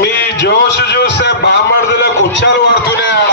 మీ జోష్ చూస్తే బామ్మర్దులో కుచ్చాలు పడుతున్నాయి ఆడ.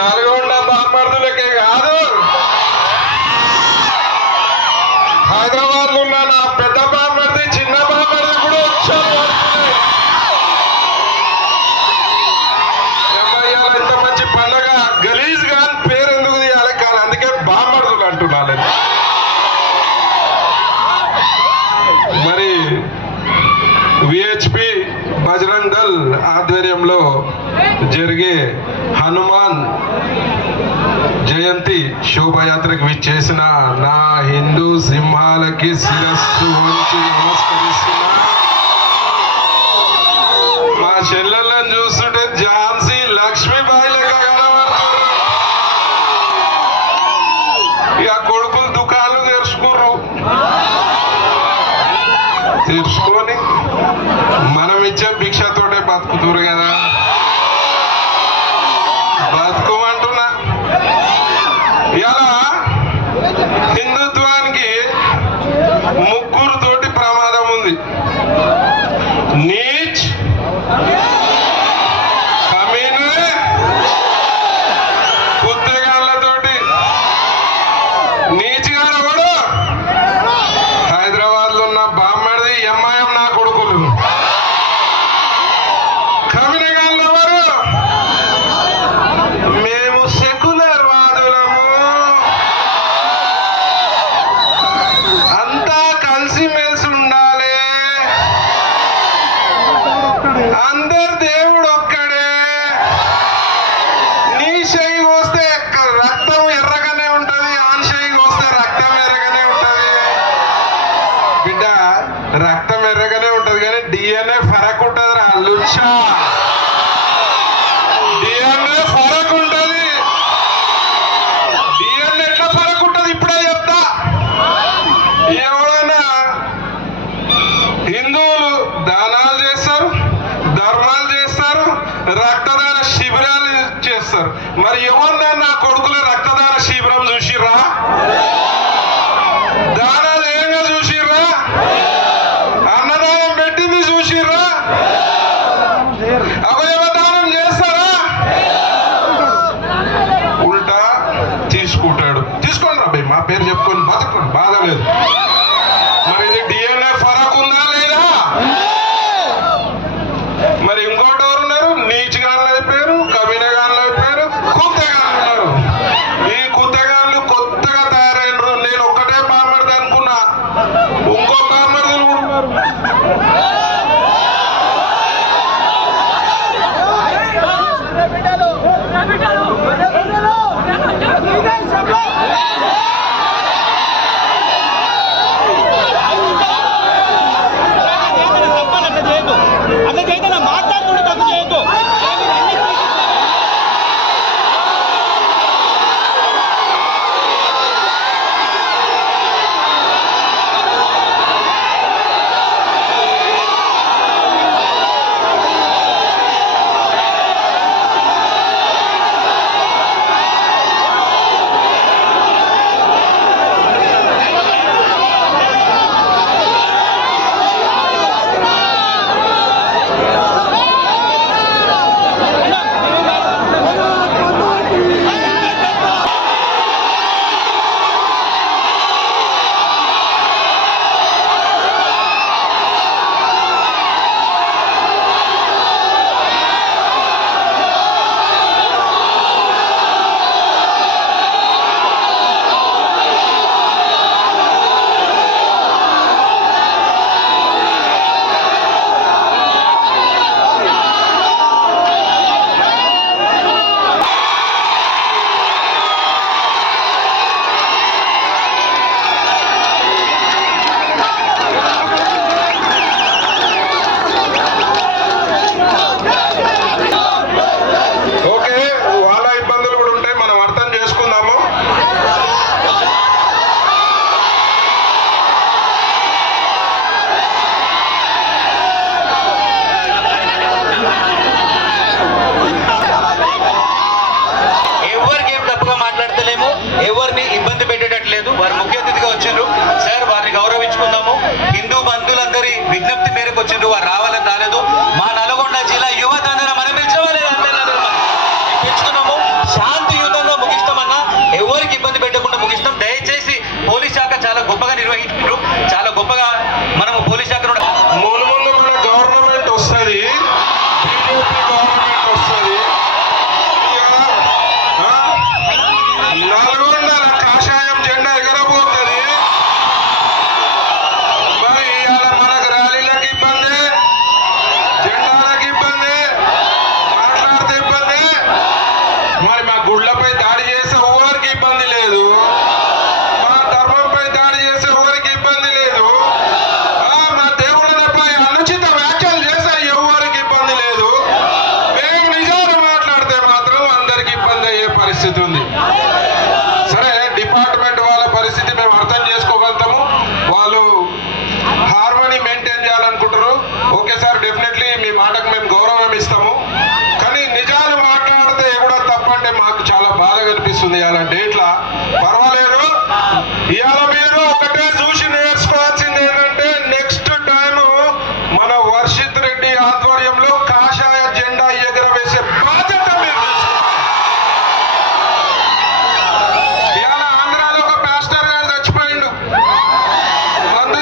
నల్గొండ బామ్మర్దులకే కాదు, హైదరాబాద్ లో ఉన్న నా పెద్ద బామ్మర్ది చిన్న బామ్మర్ది కూడా వచ్చారు. ఎంత మంచి పండగ, గలీజ్ గాని పేరు ఎందుకు తీయాలి కానీ అందుకే బామ్మర్దులు అంటున్నాను. మరి విహెచ్పి బజరంగ్ దళ్ ఆధ్వర్యంలో జరిగే హనుమాన్ జయంతి శోభయాత్రకు విచ్చేసిన నా హిందూ సింహాలకి శిరస్సు వంచి నమస్కరిస్తున్నా. మా చెల్లెళ్ళని చూస్తుంటే ఝాన్సీ లక్ష్మీబాయి లెక్క కనబడుతున్నారు. ఇక కొడుకులు దుకాణాలు తెరుచుకొని మనం ఇచ్చే భిక్షతోటే బతుకుతురు కదా. బతుకోమంటున్నా. ఇలా హిందుత్వానికి ముగ్గురుతోటి ప్రమాదం ఉంది. నీచ్, కమీనే, కుత్తెగాళ్ళతోటి. నీచ్ గారు ఎవడు? హైదరాబాద్ లో ఉన్న బామ్మడిది ఎంఐఎం నా కొడుకులు. కమీనగాళ్ళు ఎవరు? మేము సెక్యులర్ వాదులము. అంతా కలిసిమెలిసి ఉండాలి. అందరు దేవుడు ఒక్కడే. నీ చెయ్యి వస్తే రక్తం ఎర్రగానే ఉంటది, ఆన్ చెయ్యి వస్తే రక్తం ఎర్రగానే ఉంటది. బిడ్డ రక్తం ఎర్రగానే ఉంటది కానీ డిఎన్ఏ ఫరక్ ఉంటది రా లుచ్చా. డిఎన్ఏ ఫరక్ ఉంటది. డిఎన్ఏ ఎట్లా ఫరక్ ఉంటది ఇప్పుడే చెప్తా. ఎవరైనా హిందువులు దానాలు చేస్తారు, ధర్మాలు చేస్తారు, రక్తదాన శిబిరాలు చేస్తారు. మరి ఎవరినా నా కొడుకుల రక్తదాన శిబిరం చూసిర్రా? దానాలు ఏంగా చూసిర్రా? అన్నదానం పెట్టింది చూసిర్రా? అవయవ దానం చేస్తారా? ఉల్టా తీసుకుంటాడు. తీసుకోండి రాబోయ్, మా పేరు చెప్పుకొని బతకండి, బాధ లేదు. మరి ఇది డిఎన్ఏ ఫరక్ ఉందా లేదా? మరి ఇంకోటి ఎవరున్నారు? నీచ్ గాన్లు అయిపోయారు, కమీన గాన్లు అయిపోయారు, కుత్తె గాన్లు ఉన్నారు. వారు రావాలని రాలేదు. మా నల్గొండ జిల్లా యువత అందరం మనం పిలిచేవాళ్ళే పిలుచుకున్నాము. శాంతియుతంగా ముగిస్తామన్నా, ఎవరికి ఇబ్బంది పెట్టకుండా ముగిస్తాం. దయచేసి పోలీస్ శాఖ చాలా గొప్పగా నిర్వహించారు. చాలా గొప్పగా మనము పోలీస్ శాఖ ముందు ముందు మన గవర్నమెంట్ వస్తుంది, బీజేపీ గవర్నమెంట్ వస్తుంది. నల్గొండల కాషాయం జెండా ఎగరబోతుంది. మరి ఇవాళ మనకు ర్యాలీలకు ఇబ్బంది, జెండాలకు ఇబ్బంది, మాట్లాడితే ఇబ్బంది. మరి మా గుళ్ళపై దాడి చేసే ఎవరికి ఇబ్బంది లేదు, మా ధర్మంపై దాడి చేసే ఎవరికి ఇబ్బంది లేదు, మా దేవుళ్ళపై అనుచిత వ్యాఖ్యలు చేసే ఎవరికి ఇబ్బంది లేదు. మేము నిజాలు మాట్లాడితే మాత్రం అందరికి ఇబ్బంది అయ్యే పరిస్థితి ఉంది. సరే, డిపార్ట్మెంట్ వాళ్ళ పరిస్థితి మేము అర్థం చేసుకోగలుగుతాము. వాళ్ళు హార్మోనీ మెయింటైన్ చేయాలనుకుంటారు. ఓకే సార్, డెఫినెట్లీ మీ మాటకు మేము గౌరవం ఇస్తాము. కానీ నిజాలు మాట్లాడితే కూడా తప్పంటే మాకు చాలా బాధ కనిపిస్తుంది. ఇవాళ డేట్ల పర్వాలేదు. ఇవాళ మీరు ఒకటే చూసి నేర్చుకోవాల్సింది ఏంటంటే, నెక్స్ట్ టైం మన వర్షిత్ రెడ్డి ఆధ్వర్యంలో కాషాయ జెండా ఎగరవేసే బాధ్యత మీరు తీసుకోవాలి. ఇవాళ ఆంధ్రాలో ఒక పాస్టర్ గారు చచ్చిపోయిండు. మందు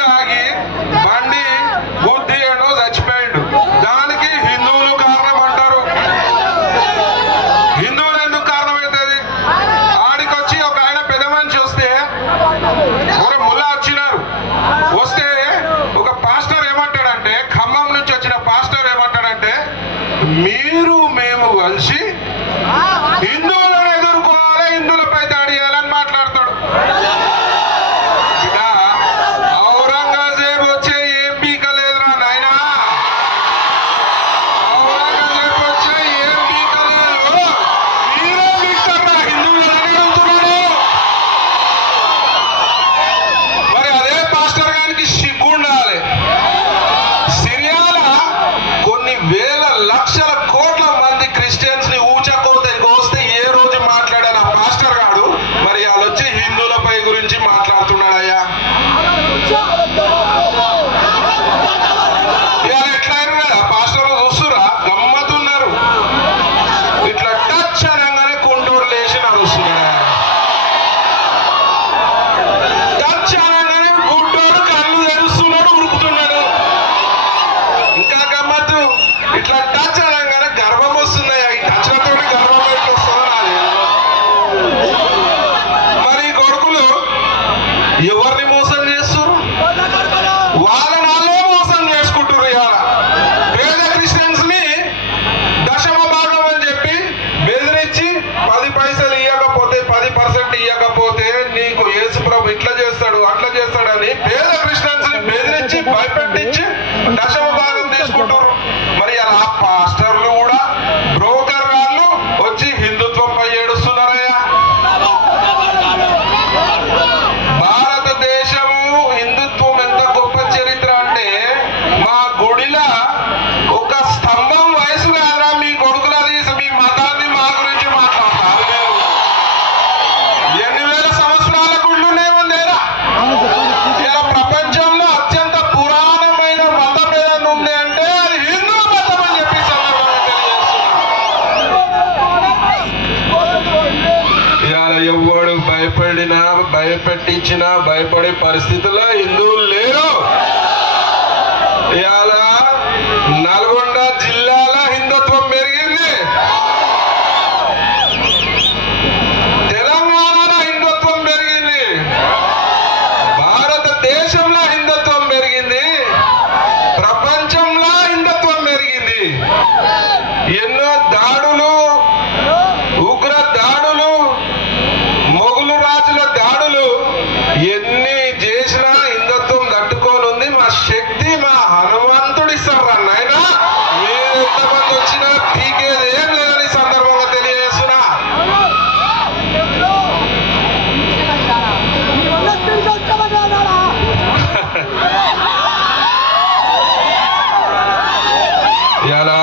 తాగి బండి బుద్ధి ఏడో చచ్చిపోయిండు. దానికి హిందువులు కారణం అంటారు. హిందువులు ఎందుకు కారణం అవుతుంది? ఆడికొచ్చి ఒక ఆయన పెద్ద మనిషి వస్తే, ఒక ముల్లా వచ్చినారు, వస్తే ఒక పాస్టర్ ఏమంటాడంటే, ఖమ్మం నుంచి వచ్చిన పాస్టర్ ఏమంటాడంటే, మీరు మేము కలిసి హిందువులను ఎదుర్కోవాలి, హిందువులపై దాడి చేయాలని మాట్లాడతాడు. ఔరంగజేబు వచ్చే ఏం పీకలేదురా నాయనా, ఔరంగజేబు వచ్చే ఏం పీకలేదు, మీరే పీకుతారా హిందువులని అడుగుతున్నాడు. మరి అదే పాస్టర్ గారికి సిగ్గు ఉండాలి. సిరియాల కొన్ని వేల లక్షల కోట్ల మంది క్రిస్టియన్స్ ని ఊచకోస్తే ఏ రోజు మాట్లాడాను ఆ పాస్టర్ గాడు, మరి వాళ్ళు వచ్చి హిందువులపై గురించి మాట్లాడుతున్నాడయ్యా. ఇవాళ ఎట్లయినా కదా పాస్టర్లు చూస్తురా, గమ్మతున్నారు. ఇట్లా టచ్ అనగానే కుంటూరు లేచి నడుస్తున్నాడు. టచ్ అనగానే గుంటూరు కళ్ళు తెరుస్తున్నాడు, ఉరుకుతున్నాడు. ఇంకా గమ్మత్తు, ఇట్లా టచ్ అనగానే గర్భం వస్తుందయ్యా. ఈ టచ్లతో గర్భం ఎట్లా వస్తుందో నాది. మరి ఈ కొడుకులు ఎవరిని మోసం చేస్తారు? వాళ్ళని వాళ్ళే మోసం చేసుకుంటారు. ఇవాళ పేద క్రిస్టియన్స్ ని దశమ భాగం అని చెప్పి బెదిరించి 10 పైసలు ఇవ్వకపోతే 10% ఇవ్వకపోతే నీకు యేసు ప్రభు ఇట్లా చేస్తాడు అట్లా చేస్తాడని పేద క్రిస్టియన్స్ ని బెదిరించి భయపెట్టించి దశమ భాగం తీసుకుంటారు. మరి అలా పాస్టర్లు కూడా బ్రోకర్ వాళ్ళు వచ్చి హిందుత్వంపై ఏడుస్తున్నారయ్యా. భారతదేశము హిందుత్వం ఎంత గొప్ప చరిత్ర అంటే, మా గుడిలా ఒక స్తంభం వయసు కాదురా మీ కొడుకులది మీ మతాన్ని మా గురించి మాట్లాడతారు. ఎన్ని వేల సంవత్సరాల గుళ్ళు ఉన్నాయేమో. ఇలా ప్రపంచంలో అత్యంత పురాణమైన మతం ఏదైనా ఉంది అంటే అది హిందూ మతం అని చెప్పి సందర్భంగా తెలియజేస్తున్నా. ఇవాళ ఎవడు భయపడినా భయపెట్టించినా భయపడే పరిస్థితుల్లో హిందువులు లేరు. ఇవాళ నల్గొండ జిల్లాల హిందుత్వం పెరిగింది, తెలంగాణలో హిందుత్వం పెరిగింది, భారతదేశంలో హిందుత్వం పెరిగింది, ప్రపంచంలో హిందుత్వం పెరిగింది. ఎన్నో దాడులు, ఉగ్ర దాడులు, మొగులు రాజుల దాడులు ఎన్ని చేసినా హిందుత్వం తట్టుకొని ఉంది. మా శక్తి మా హనుమంతుడు ఇస్తారా నాయన. మీరు ఎంతమంది వచ్చినా పీకేది ఏం లేదని సందర్భంగా తెలియజేస్తున్నా. ఇలా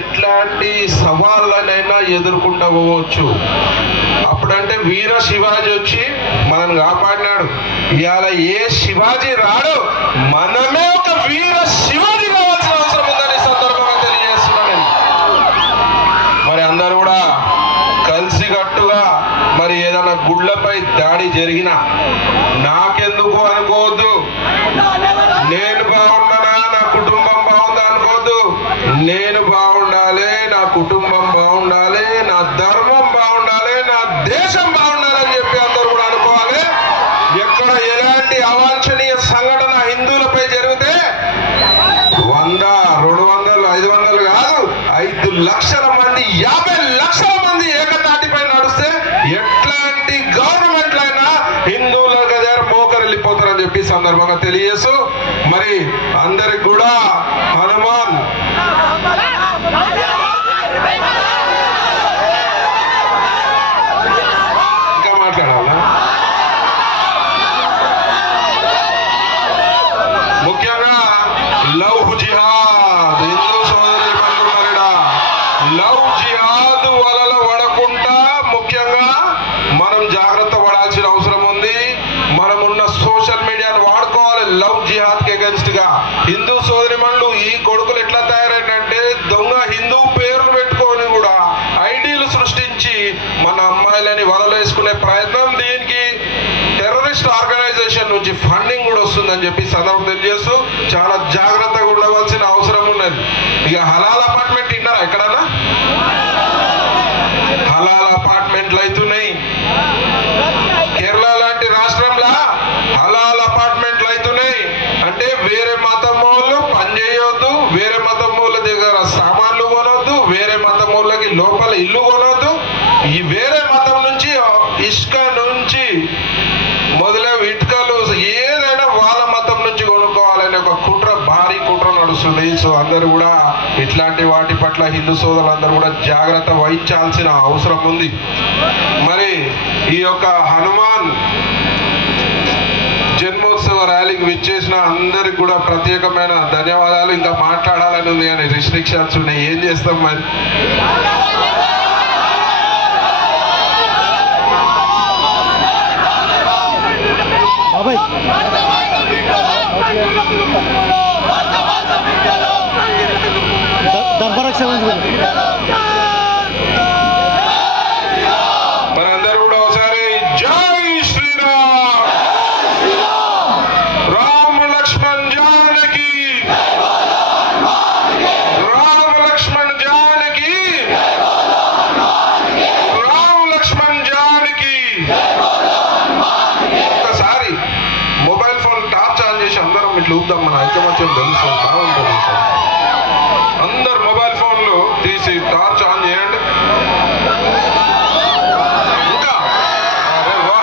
ఎట్లాంటి సవాళ్ళనైనా ఎదుర్కొంటూ పోవచ్చు. అప్పుడంటే వీర శివాజీ వచ్చి మనల్ని కాపాడినాడు. ఇవాళ ఏ శివాజీ రాడు, మనమే ఒక వీర శివాజీ కావాల్సిన అవసరం ఉందని ఈ సందర్భంగా తెలియజేస్తున్నాను. మరి అందరూ కూడా కలిసికట్టుగా మరి ఏదైనా గుళ్ళపై దాడి జరిగినా నాకెందుకు అనుకోవద్దు, నేను బాగున్నానా నా కుటుంబం బాగుందా అనుకోవద్దు. నేను బాగుండాలి, నా కుటుంబం బాగుండాలి, నా ధర్మం బాగుండాలి, నా దేశం బాగుండాలి అని చెప్పి అందరూ కూడా అనుకోవాలి. ఎక్కడ ఎలాంటి అవాంఛనీయ సంఘటన హిందువులపై జరిగితే 100, 200, 500 కాదు, 5 లక్షల మంది, 50 లక్షల మంది ఏకతాటిపై నడుస్తే ఎట్లాంటి గవర్నమెంట్లైనా హిందువుల దగ్గర మోకరిల్లిపోతారని చెప్పి సందర్భంగా తెలియజేస్తూ మరి అందరికి కూడా హనుమాన్ ఇంకా మాట్లాడాలా? ముఖ్యంగా లవ్ జిహాద్, హిందూ సోదరులు ఏమంటున్నారా, లవ్ జిహాద్ వలన పడకుండా ముఖ్యంగా మనం జాగ్రత్త పడాల్సిన అవసరం ఉంది. మనమున్న సోషల్ మీడియాను వాడుకోవాలి లవ్ జిహాద్ కి అగెన్స్ట్ గా. హిందూ సోదరిమణులు ఈ కొడుకులు ఎట్లా తయారైందంటే దొంగ హిందూ పేర్లు పెట్టుకొని కూడా ఐడీలు సృష్టించి మన అమ్మాయిలని వలలేసుకునే ప్రయత్నం. దీనికి టెర్రరిస్ట్ ఆర్గనైజేషన్ నుంచి ఫండింగ్ కూడా వస్తుందని చెప్పి సందర్భం తెలియజేస్తూ చాలా జాగ్రత్తగా ఉండవలసిన అవసరం ఉన్నది. ఇక హలాల్ అపార్ట్మెంట్ విన్నారా ఎక్కడన్నా? హలాల్ అపార్ట్మెంట్లు అవుతున్నాయి. కేరళ లాంటి రాష్ట్రంలో హలాల్ అపార్ట్మెంట్లు అవుతున్నాయి. అంటే వేరే మతం వాళ్ళు పని చేయొద్దు, వేరే మతం వాళ్ళ దగ్గర సామాన్లు కొనొద్దు, వేరే మతం వాళ్ళకి లోపల ఇల్లు కొనొద్దు. ఈ వేరే మతం నుంచి ఇసుక నుంచి మొదలైన ఇటుకలు ఏదైనా వాళ్ళ మతం నుంచి కొనుక్కోవాలనే ఒక కుట్ర, భారీ కుట్ర నడుస్తుంది. సో అందరూ కూడా ఇట్లాంటి వాటి పట్ల హిందూ సోదరులందరూ కూడా జాగ్రత్త వహించాల్సిన అవసరం ఉంది. మరి ఈ యొక్క హనుమాన్ జన్మోత్సవ ర్యాలీకి విచ్చేసిన అందరికి కూడా ప్రత్యేకమైన ధన్యవాదాలు. ఇంకా మాట్లాడాలని ఉంది కానీ రిస్ట్రిక్షన్స్ ఉన్నాయి, ఏం చేస్తాం మరి. మనందరూ కూడా ఒకసారి జై శ్రీరామ్, రామ్ లక్ష్మణ్ జానకి, రామ్ లక్ష్మణ్ జానకి, రామ్ లక్ష్మణ్ జానకి. ఒకసారి మొబైల్ ఫోన్ టార్చ్ ఆన్ చేసి అందరం ఇట్లా ఊపుదాం, మన ఐకమత్యం తెలుసు, బాగుంటుంది. అందరు మొబైల్ ఫోన్లు తీసి టార్చ్ ఆన్ చేయండి. ఇంకా అరే వా,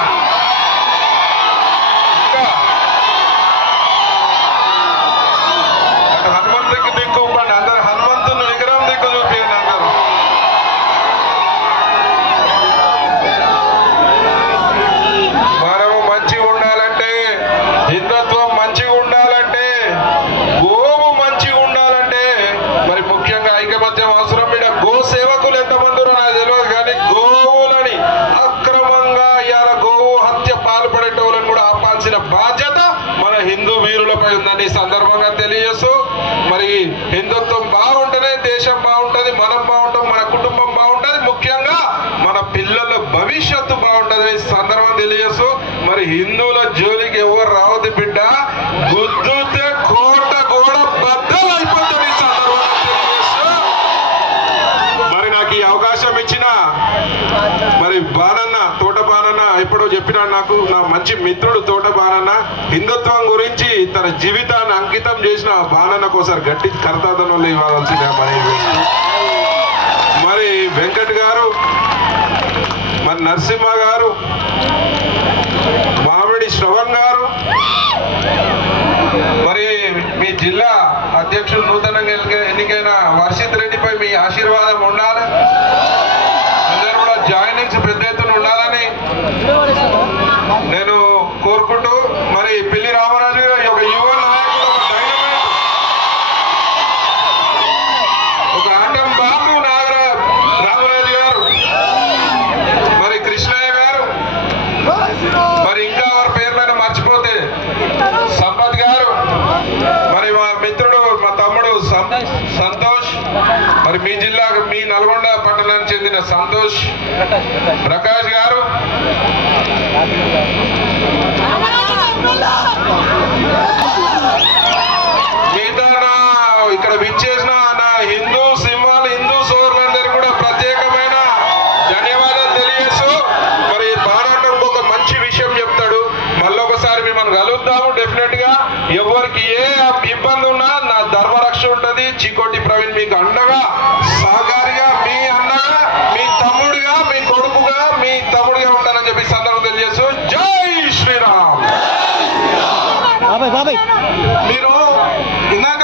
ఇంకా అటు హనుమంతుడికి దిక్కు ఇవ్వండి. అందరు హనుమంతుని విగ్రహం దిక్కు చూపించండి అందరు. మనము మంచిగా ఉండాలంటే, హిందుత్వం మంచిగా ఉండాలంటే, గోవు మంచిగా ఉండాలంటే మరి ముఖ్యంగా ఐకమత్యం అవసరం. ఇక్కడ గో సేవకులు ఎంతమంది నాకు తెలియదు కానీ గోవులని అక్రమంగా ఇవాళ గోవు హత్య పాల్పడేటోళ్ళని కూడా ఆపాల్సిన బాధ్యత మన హిందూ వీరులపై ఉందని ఈ సందర్భంగా తెలియజేస్తూ మరి హిందుత్వం బాగుంటేనే దేశం బాగుంటుంది, మనం బాగుంటాం, మన కుటుంబం బాగుంటుంది, ముఖ్యంగా మన పిల్లల భవిష్యత్తు బాగుంటుంది ఈ సందర్భం తెలియజేస్తూ మరి హిందువుల జోలికి ఎవరు రావద్దు బిడ్డ, గుద్దుతే కోట గోడ బద్దలు అయిపోతుంది ఈ సందర్భంగా తెలియజేస్తూ మరి నాకు ఈ అవకాశం ఇచ్చిన మరి బాణన్న, తోట బాణన్న ఎప్పుడో చెప్పినాడు నాకు, నా మంచి మిత్రుడు తోట బాణన్న. హిందుత్వం గురించి తన జీవితాన్ని అంకితం చేసిన బాణన్నకు ఒకసారి గట్టి కర్తాదనంలో ఇవ్వాల్సిన మరి వెంకట్ గారు, మరి నరసింహ గారు, మామిడి శ్రవణ్ గారు, మరి మీ జిల్లా అధ్యక్షుడు నూతనంగా ఎన్నికైన వర్షిత్ రెడ్డిపై మీ ఆశీర్వాదం ఉండాలి. అందరూ కూడా జాయినింగ్స్ పెద్ద ఎత్తున ఉండాలని నేను కోరుకుంటూ మరి పిల్లి రామరాజు గారు ఒక యువ నాయకుడు, ఒక డైనమైట్, ఒక ఆటం బాంబ్ సంతోష్, మరి మీ జిల్లా మీ నల్గొండ పట్టణానికి చెందిన సంతోష్ ప్రకాష్ గారు, మిగతా ఇక్కడ విచ్చేసిన నా హిందూ సింహాలు హిందూ సోదరులందరికీ కూడా ప్రత్యేకమైన ధన్యవాదాలు తెలియజేస్తూ, మరి బాణాటం ఒక మంచి విషయం చెప్తాడు. మళ్ళొకసారి మిమ్మల్ని కలుద్దాము డెఫినెట్ గా. ఎవరికి ఏ ఇబ్బంది ఉన్నా నా ధర్మరక్ష ఉంటది. చికోటి ప్రవీణ్ మీకు అండగా సహకారిగా మీ అన్నగా మీ తమ్ముడిగా మీ కొడుకుగా మీ తమ్ముడిగా ఉంటానని చెప్పి సందర్భం తెలియజేస్తూ జై శ్రీరామ్. మీరు ఇందాక